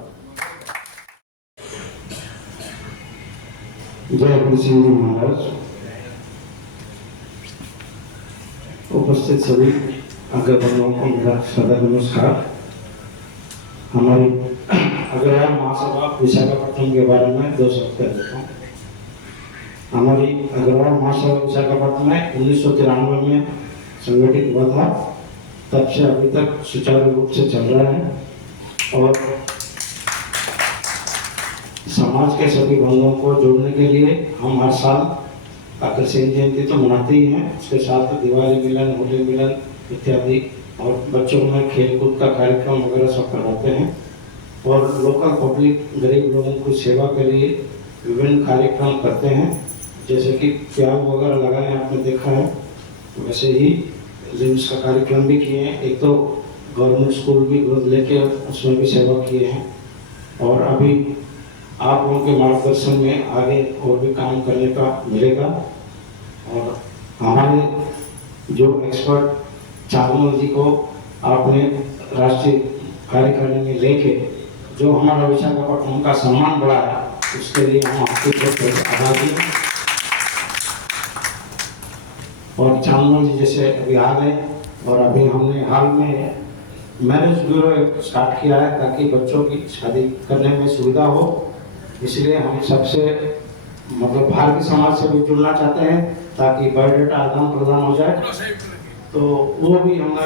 जय अग्रसेन जी महाराज, उपस्थित सभी अग्रगण्यों को मेरा सदा नमस्कार। हमारी अग्रवाल महासभा विशाखापट्टनम के बारे में 2 शब्द कह देता हूँ। हमारी अग्रवाल महासभा विशाखापट्टनम में 1993 में संगठित हुआ था, तब से अभी तक सुचारू रूप से चल रहा है और समाज के सभी बंधुओं को जोड़ने के लिए हम हर साल अग्रसेन जयंती तो मनाते ही हैं, उसके साथ दिवाली मिलन, होली मिलन इत्यादि और बच्चों में खेलकूद का कार्यक्रम वगैरह सब करवाते हैं और लोकल पब्लिक, गरीब लोगों की सेवा के लिए विभिन्न कार्यक्रम करते हैं, जैसे कि प्याग वगैरह लगाए आपने देखा है, वैसे ही लिम्स का कार्यक्रम भी किए हैं। एक तो गवर्नमेंट स्कूल भी गोद लेके उसमें भी सेवा किए हैं और अभी आप लोगों के मार्गदर्शन में आगे और भी काम करने का मिलेगा। और हमारे जो एक्सपर्ट चांदमल जी को आपने राष्ट्रीय कार्यकारिणी में लेके जो हमारा विशाखापट्टनम का सम्मान बढ़ाया, उसके लिए हम आपके बहुत आभारी हैं। और चांदमल जी जैसे अभी आ गए, और अभी हमने हाल में मैरिज ब्यूरो स्टार्ट किया है ताकि बच्चों की शादी करने में सुविधा हो। इसलिए हम सबसे मतलब भारतीय समाज से भी जुड़ना चाहते हैं ताकि बायोडाटा आदान प्रदान हो जाए, तो वो भी हम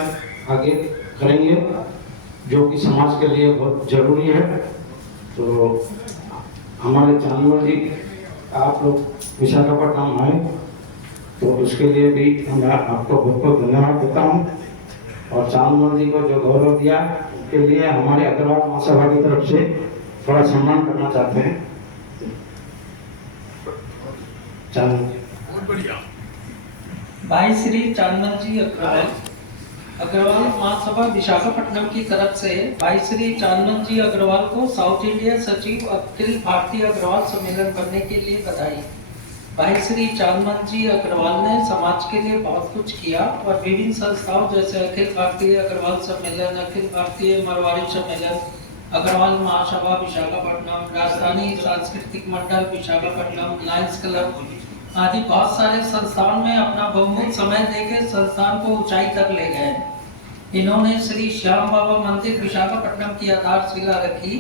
आगे करेंगे जो कि समाज के लिए बहुत जरूरी है। तो हमारे चांदमल जी आप लोग विशाखापट्टनम आए तो उसके लिए भी मैं आपको बहुत बहुत धन्यवाद देता हूँ, और चांदमल जी को जो गौरव दिया उसके लिए हमारे अग्रवाल महासभा की तरफ से थोड़ा सम्मान करना चाहते हैं। चांदमल जी बहुत बढ़िया। भाई श्री चांदमल जी अग्रवाल महासभा विशाखापट्टनम की तरफ से भाई श्री चांदमल जी अग्रवाल को साउथ इंडिया सचिव अखिल भारतीय अग्रवाल सम्मेलन बनने के लिए बधाई। भाई श्री चांदमल जी अग्रवाल ने समाज के लिए बहुत कुछ किया और विभिन्न संस्थाओं जैसे अखिल भारतीय अग्रवाल सम्मेलन, अखिल भारतीय मरवाड़ी सम्मेलन, अग्रवाल महासभा विशाखापट्टनम, राजधानी सांस्कृतिक मंडल विशाखापट्टनम, लायंस क्लब आदि बहुत सारे संस्थान में अपना बहुमूल्य समय देकर संस्थान को ऊंचाई तक ले गए। इन्होंने श्री श्याम बाबा मंदिर विशाखापट्टनम की आधारशिला रखी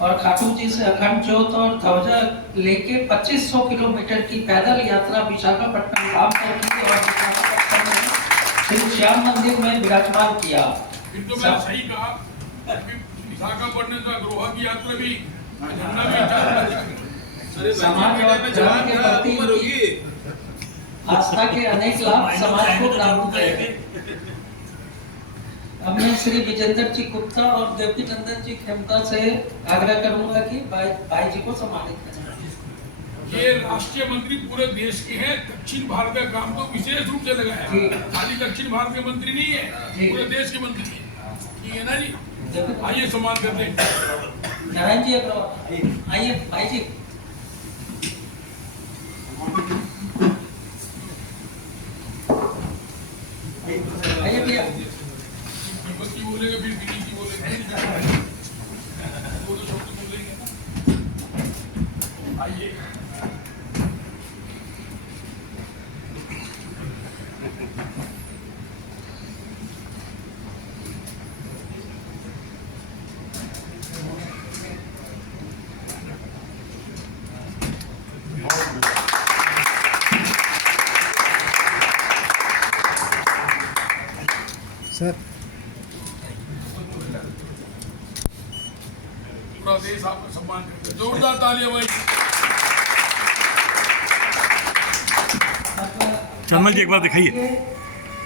और खाटू जी से अखंड ज्योत और ध्वजा लेके 2500 किलोमीटर की पैदल यात्रा विशाखापट्टनम धाम तक की और विशाखापट्टनम में श्री श्याम मंदिर में विराजमान किया। फिर तो मैंने सही कहा, विशाखापट्टनम का ग्रोहा की यात्रा भी झंडा भी समाज और धर्म के प्रति आस्था के अनेक लाभ समाज को प्राप्त हुए। अब मैं श्री विजेंद्र जी गुप्ता और देवी नंदन जी खेमता से आग्रह करूंगा कि भाई जी को सम्मानित करें। ये राष्ट्रीय मंत्री पूरे देश के हैं, दक्षिण भारत का काम तो विशेष रूप से लगा है, खाली दक्षिण भारत के मंत्री नहीं है, पूरे देश के मंत्री है, ठीक है ना जी। आइए सम्मान करते हैं नारायण जी अग्रवाल, आइए भाई जी। आइए भैया। की बोलेंगे फिर बीड़ी की बोलेंगे, वो तो शब्द बोलेंगे ना। आइए सर पूरा देश आपका सम्मान करता है, जोरदार तालियां भाई। चांदमल जी एक बार दिखाइए।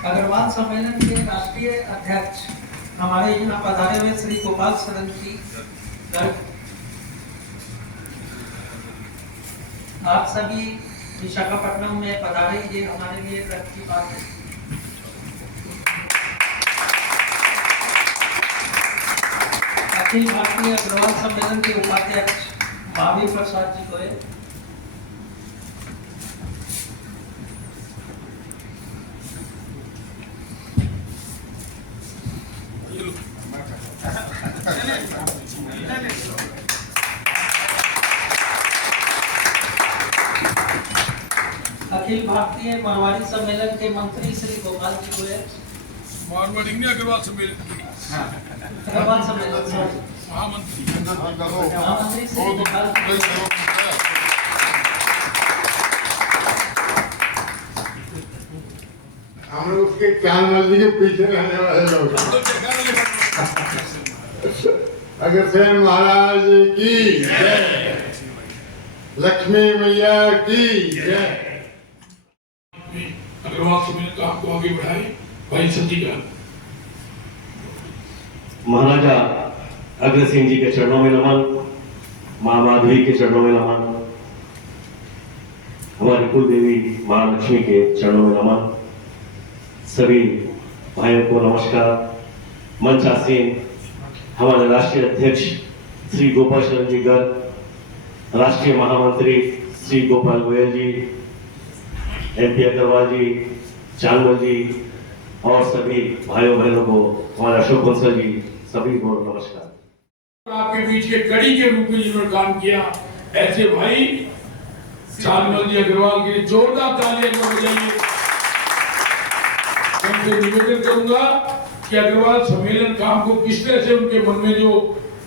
अग्रवाल सम्मेलन के राष्ट्रीय अध्यक्ष हमारे यहाँ पधारे हुए श्री गोपाल शरण जी, आप सभी विशाखापट्टनम में पधारे, ये हमारे लिए गर्व की बात है। अखिल भारतीय अग्रवाल सम्मेलन के उपाध्यक्ष महावीर प्रसाद जी को अखिल भारतीय मरवाड़ी सम्मेलन के मंत्री श्री गोपाल जी को मारवाड़ी ने अग्रवाल सम्मेलन की अग्रवाल सम्मेलन महामंत्री महामंत्री श्री गोपाल हम लोग उसके चांदमल जी के पीछे रहने वाले लोग। अग्रसेन महाराज की जय, लक्ष्मी मैया की जय। अग्रवाल सम्मेलन का आपको आगे बढ़ाए भाई सतीकांत। महाराजा अग्रसेन जी के चरणों में नमन, माँ माधवी के चरणों में नमन, हमारी कुल देवी माँ लक्ष्मी के चरणों में नमन, सभी भाइयों को नमस्कार। मंच आसीन हमारे राष्ट्रीय अध्यक्ष श्री गोपाल शरण जी गर्ग, राष्ट्रीय महामंत्री श्री गोपाल गोयल जी, MP अग्रवाल जी, चांदमल जी और सभी भाइयों बहनों को, हमारे अशोक बंसल जी, सभी को नमस्कार। आपके बीच के कड़ी के रूप में जिन्होंने काम किया, ऐसे भाई चांदमल जी अग्रवाल के लिए जोरदार तालियां बजाइए। मैं उनसे निवेदन करूंगा कि अग्रवाल सम्मेलन काम को किस तरह से उनके मन में जो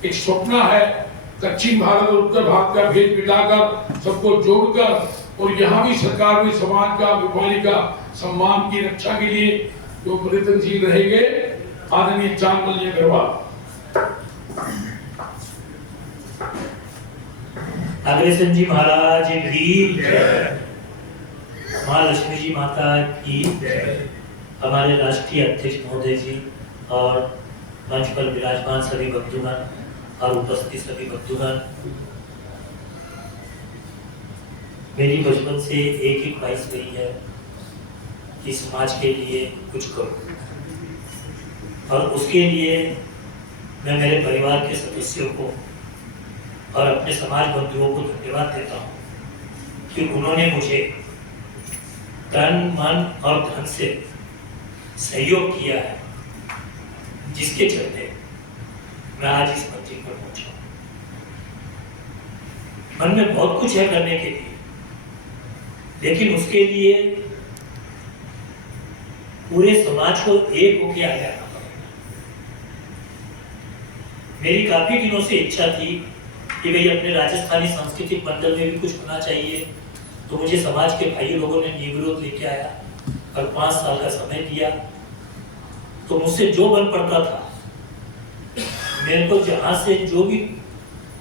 एक सपना है दक्षिण भारत और उत्तर भारत का भेद मिटाकर सबको जोड़कर और यहाँ भी सरकार में समाज का व्यापारी का सम्मान की रक्षा के लिए जो प्रयत्नशील रहेंगे आदरणीय चांदमल जी अग्रवाल। अग्रसेन जी महाराज की महालक्ष्मी जी माता की, हमारे राष्ट्रीय अध्यक्ष महोदय जी और मंच पर विराजमान सभी बंधुगण और उपस्थित सभी बंधुगण, मेरी बचपन से एक ही ख्वाहिश रही है कि समाज के लिए कुछ करूं और उसके लिए मैं मेरे परिवार के सदस्यों को और अपने समाज बंधुओं को धन्यवाद देता हूं कि उन्होंने मुझे तन मन और धन से सहयोग किया है, जिसके चलते मैं आज इस मंजिल पर पहुंचा। मन में बहुत कुछ है करने के लिए, लेकिन उसके लिए पूरे समाज को एक होकर आ जाना पड़ेगा। मेरी काफी दिनों से इच्छा थी कि भाई अपने राजस्थानी सांस्कृतिक मंडल में भी कुछ होना चाहिए, तो मुझे समाज के भाई लोगों ने निविरोध लेके आया और 5 साल का समय दिया। तो मुझसे जो बन पड़ता था, मेरे को जहां से जो भी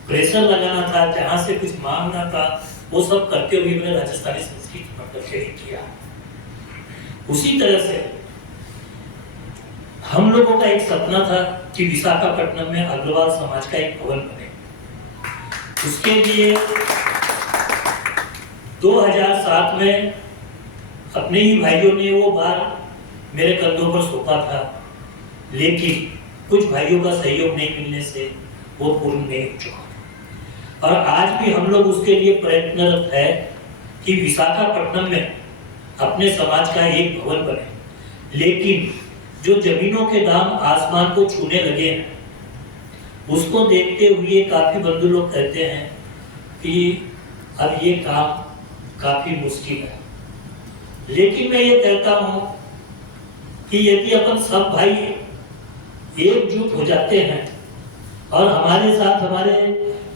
प्रेशर लगाना था, जहां से कुछ मांगना था, वो सब करते हुए मैंने राजस्थानी संस्कृति मंडल के लिए किया। उसी तरह से हम लोगों का एक सपना था कि विशाखापट्टनम में अग्रवाल समाज का एक भवन बने। उसके लिए 2007 में अपने ही भाइयों ने वो बार मेरे कंधों पर सौंपा था, लेकिन कुछ भाइयों का सहयोग नहीं मिलने से वो पूर्ण नहीं हो चुका। और आज भी हम लोग उसके लिए प्रयत्नरत है कि विशाखापट्टनम में अपने समाज का एक भवन बने, लेकिन जो जमीनों के दाम आसमान को छूने लगे हैं, उसको देखते हुए काफी बंधु लोग कहते हैं कि अब ये काम काफी मुश्किल है। लेकिन मैं ये कहता हूं कि यदि अपन सब भाई एकजुट हो जाते हैं और हमारे साथ हमारे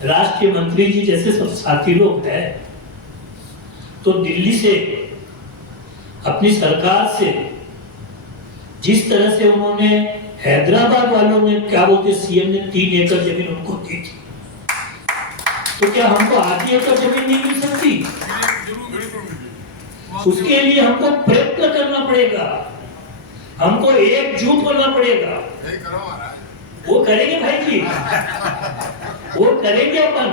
राष्ट्रीय मंत्री जी जैसे सब साथी लोग हैं, तो दिल्ली से अपनी सरकार से जिस तरह से उन्होंने हैदराबाद वालों ने क्या बोलते सीएम ने 3 एकड़ जमीन उनको दी थी, तो क्या हमको आधी एकड़ जमीन नहीं मिल सकती? उसके लिए हमको प्रयत्न करना पड़ेगा, हमको एकजुट होना पड़ेगा। वो करेंगे भाई जी, वो करेंगे अपन।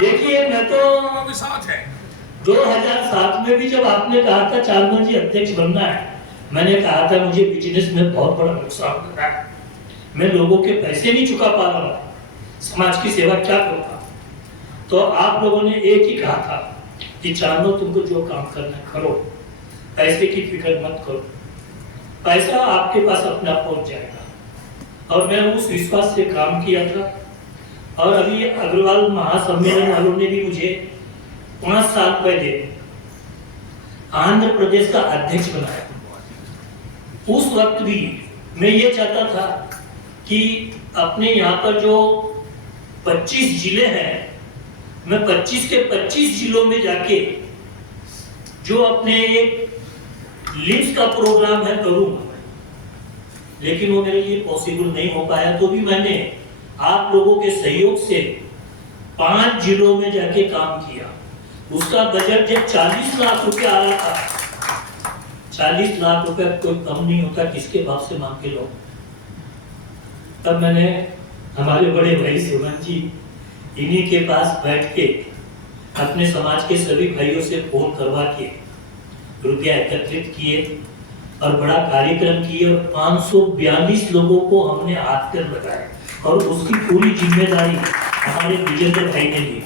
देखिए, मैं तो 2007 में भी जब आपने कहा था चांदमल जी अध्यक्ष बनना है, मैंने कहा था मुझे बिजनेस में बहुत बड़ा नुकसान हो रहा है, मैं लोगों के पैसे नहीं चुका पा रहा हूँ, समाज की सेवा क्या करूँगा। तो आप लोगों ने एक ही कहा था कि चांदमल तुमको जो काम करना है करो, पैसे की फिक्र मत करो, पैसा आपके पास अपने आप पहुंच जाएगा। और मैं उस विश्वास से काम किया था। और अभी अग्रवाल महासम्मेलन वालों ने भी मुझे 5 साल पहले आंध्र प्रदेश का अध्यक्ष बनाया। उस वक्त भी मैं ये चाहता था कि अपने यहाँ पर जो 25 जिले हैं, मैं 25 के 25 जिलों में जाके जो अपने लिम्स का प्रोग्राम है करूंगा, लेकिन वो मेरे लिए पॉसिबल नहीं हो पाया। तो भी मैंने आप लोगों के सहयोग से 5 जिलों में जाके काम किया। उसका बजट जब 40 लाख रुपए आ रहा था, 40 लाख रुपए कोई कम नहीं होता, किसके बाप से मांग के लो। तब मैंने हमारे बड़े भाई सुमन जी, इन्हीं के पास बैठ के अपने समाज के सभी भाइयों से फोन करवा के रुपया एकत्रित किए और बड़ा कार्यक्रम किए और 542 लोगों को हमने हाथ कर लगाए और उसकी पूरी जिम्मेदारी हमारे विजेंद्र भाई ने ली।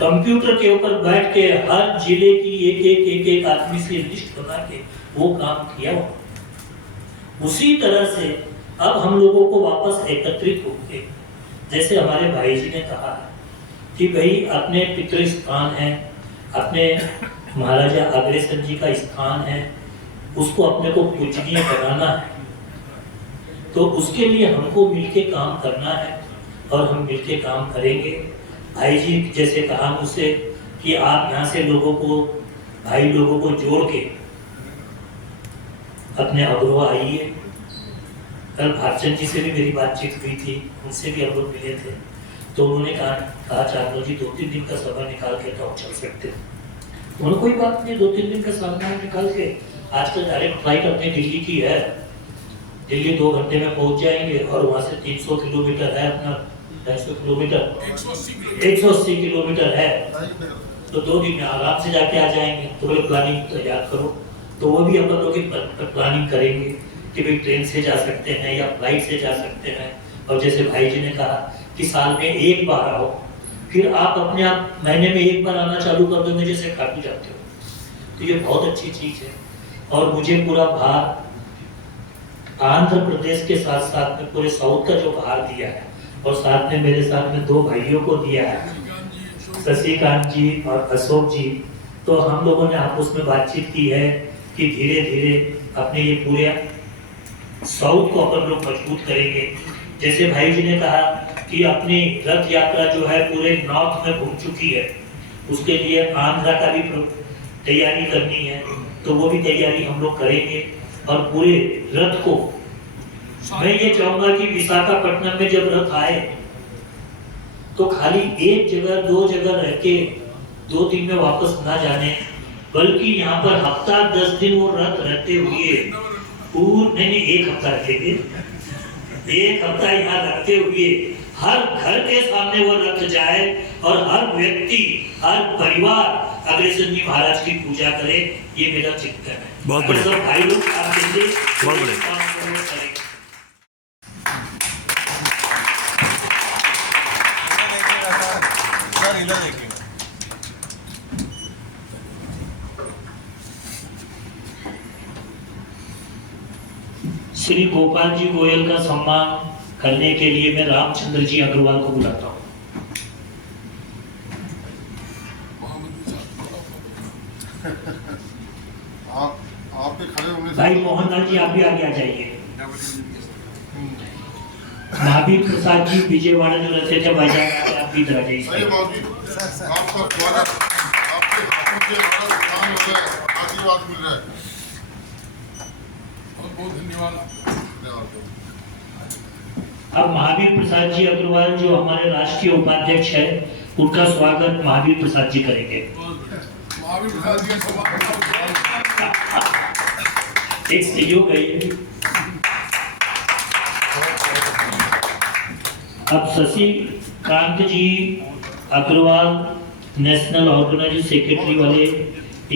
कंप्यूटर के ऊपर बैठ के हर जिले की एक आदमी से लिस्ट बना के वो काम किया। उसी तरह से अब हम लोगों को वापस एकत्रित होके, जैसे हमारे भाई जी ने कहा कि भाई अपने पितृ स्थान है, अपने महाराजा अग्रसेन जी का स्थान है, उसको अपने को पूजनीय बनाना है, तो उसके लिए हमको मिलके काम करना है और हम मिलके काम करेंगे। भाई जी जैसे कहा मुझसे कि आप यहाँ से लोगों को, भाई लोगों को जोड़ के अपने अग्रवा आइए। कल भागचंद जी से भी मेरी बातचीत हुई थी, उनसे भी हम लोग मिले थे, तो उन्होंने कहा चांदो जी 2-3 दिन का समय निकाल के तो चल सकते हैं। उन्होंने कोई बात नहीं, 2-3 दिन का समय निकाल के, आजकल डायरेक्ट फ्लाइट अपनी दिल्ली की है, दिल्ली 2 घंटे में पहुंच जाएंगे और वहां से 300 किलोमीटर है अपना, 250 किलोमीटर, 180 किलोमीटर है, तो 2 दिन में आराम से जाके आ जाएंगे। तो बोले प्लानिंग तैयार करो, तो वो भी अपन लोग प्लानिंग करेंगे कि भाई ट्रेन से जा सकते हैं या फ्लाइट से जा सकते हैं। और जैसे भाई जी ने कहा कि साल में 1 बार आओ, फिर आप अपने आप महीने में 1 बार आना चालू कर दोगे जैसे खाटू जाते हो, तो ये बहुत अच्छी चीज है। और मुझे पूरा भार आंध्र प्रदेश के साथ साथ में पूरे साउथ का जो भार दिया है, और साथ में मेरे साथ में 2 भाइयों को दिया है, शशिकांत जी और अशोक जी, तो हम लोगों ने आपस में बातचीत की है कि धीरे धीरे अपने ये पूरे साउथ को अपन लोग मजबूत करेंगे। जैसे भाई जी ने कहा कि अपनी रथ यात्रा जो है पूरे नॉर्थ में घूम चुकी है, उसके लिए आंध्रा का भी तैयारी करनी है, तो वो भी तैयारी हम लोग करेंगे। और पूरे रथ को मैं ये चाहूंगा कि विशाखापट्टनम में जब रथ आए तो खाली 1 जगह 2 जगह रह के 2 दिन में वापस ना जाने, बल्कि यहाँ पर हफ्ता 10 दिन वो रथ रहते हुए नहीं 1 हफ्ता रखेंगे, 1 हफ्ता यहाँ रखते हुए हर घर के सामने वो रथ जाए और हर व्यक्ति, हर परिवार अग्रसेन जी महाराज की पूजा करे। ये मेरा चिंतन है। बहुत बढ़िया। सब भाई लोग आप देंगे, बहुत बढ़िया। करेंगे। श्री गोपाल जी गोयल का सम्मान करने के लिए मैं रामचंद्र जी अग्रवाल को बुलाता हूँ। आप पे खड़े होने से भाई मोहनलाल जी आप भी आगे आ जाइए। महावीर प्रसाद जी विजयवाड़ा जो रहते थे बाजार, आप भी इधर आ सही जाइए। बात जी, आपका स्वागत, आपके हाथों से बड़ा स्थान हो गया, आशीर्वाद मिल रहा है। बहुत बहुत धन्यवाद। अब महावीर प्रसाद जी अग्रवाल जो हमारे राष्ट्रीय उपाध्यक्ष है, उनका स्वागत महावीर प्रसाद जी करेंगे। महावीर प्रसाद जी का स्वागत। एक सहयोग है ये। अब शशिकांत जी अग्रवाल नेशनल ऑर्गेनाइजिंग सेक्रेटरी वाले,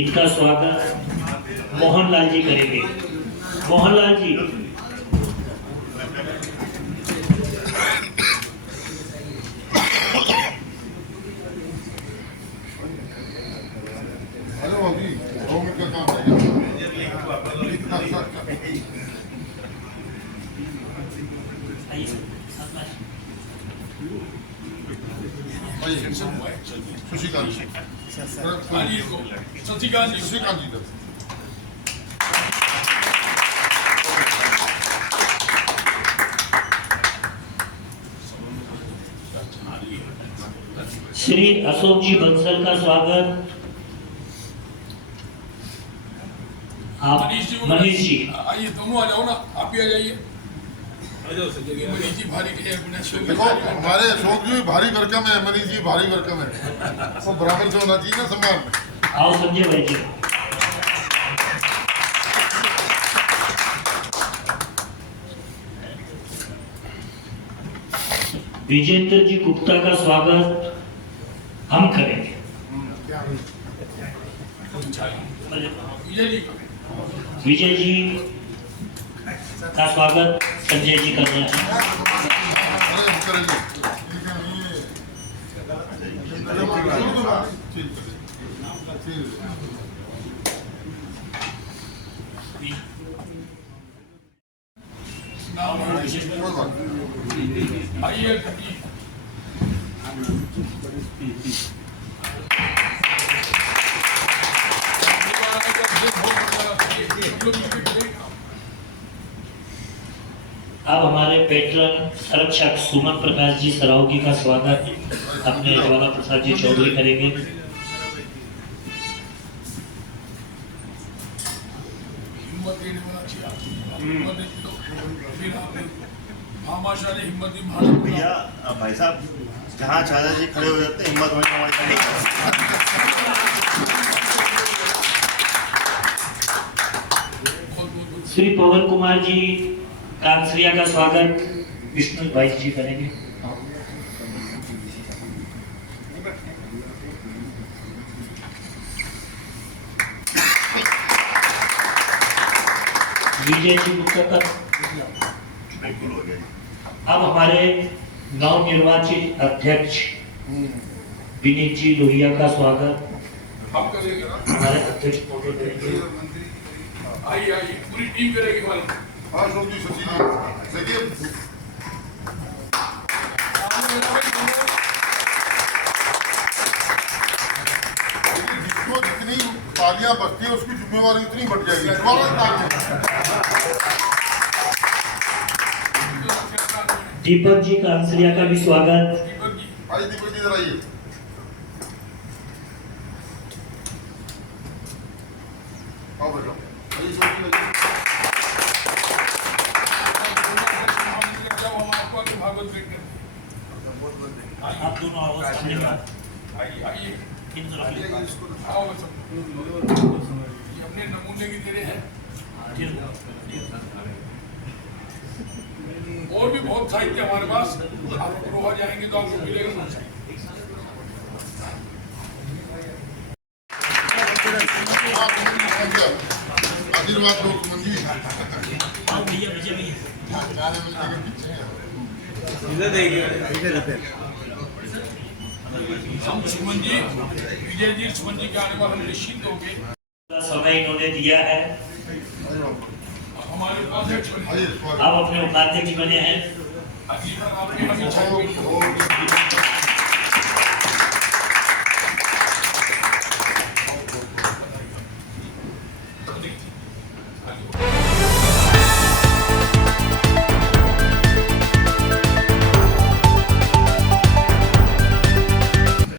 इनका स्वागत मोहनलाल जी करेंगे। मोहनलाल जी अरे बाबू 2 मिनट का काम रहेगा। शशिकांत जी, सचिकांत जी, शशिकांत जी इधर। श्री अशोक जी बंसल का स्वागत। आप मनीष जी आइए, दोनों आ जाओ ना, आप भी आ जाइए। मनीष जी भारी है, देखो हमारे अशोक जी भारी भरकम है, मनीष जी भारी भरकम है, वो बराबर से होना चाहिए ना सम्मान में। आओ संजय भाई जी। विजेंद्र जी गुप्ता का स्वागत हम करेंगे। विजय जी, विजय जी का स्वागत संजय जी कर रहे हैं। अरे हम करेंगे। आइए। लोग मिलकर करेंगे। अब हमारे पेट्रन संरक्षक सुमन प्रकाश जी सरावगी का स्वागत अपने ज्वाला प्रसाद जी चौधरी करेंगे। हिम्मत देने वाला चाहिए आपको। हिम्मत देते हो, फिर आपने भामाशाह ने हिम्मत दी महाराज भैया भाई साहब जहाँ चाचा जी खड़े हो जाते हैं, हिम्मत वहीं हमारी नहीं श्री पवन कुमार जी कांसरिया का स्वागत विष्णु भाई जी करेंगे। विजय जी गुप्ता का अब हमारे नव निर्वाचित अध्यक्ष विनीत जी लोहिया का स्वागत आप करेंगे ना। हमारे अध्यक्ष महोदय करेंगे। आइए आइए, पूरी टीम करेगी हमारी। हाँ सचिव जिसको जितनी तालियां बजती है उसकी जिम्मेवारी उतनी बढ़ जाएगी। दीपक जी कांसरिया का भी स्वागत। दीपक जी, आइए दीपक जी इधर आइए। आओ बेटा, आइए सचिव जी। जब हम आपको आके भागवत देखते हैं। आप दोनों आओ सामने में। आइए आइए, इन दोनों के लिए। आओ सब। ये अपने नमूने की दे रहे हैं। और भी बहुत साहित्य हमारे पास, आप रोहा जाएंगे तो आपको मिलेगा। आशीर्वाद दो सुमन जी। भैया भैया भैया सुमन जी, विजय जी, सुमन जी के आने पर हम निश्चिंत होंगे। समय इन्होंने दिया है। हमारे उपाध्यक्ष बने। आइए स्वागत। आप अपने उपाध्यक्ष बने हैं। अगली बार आपकी हमें चाहिए।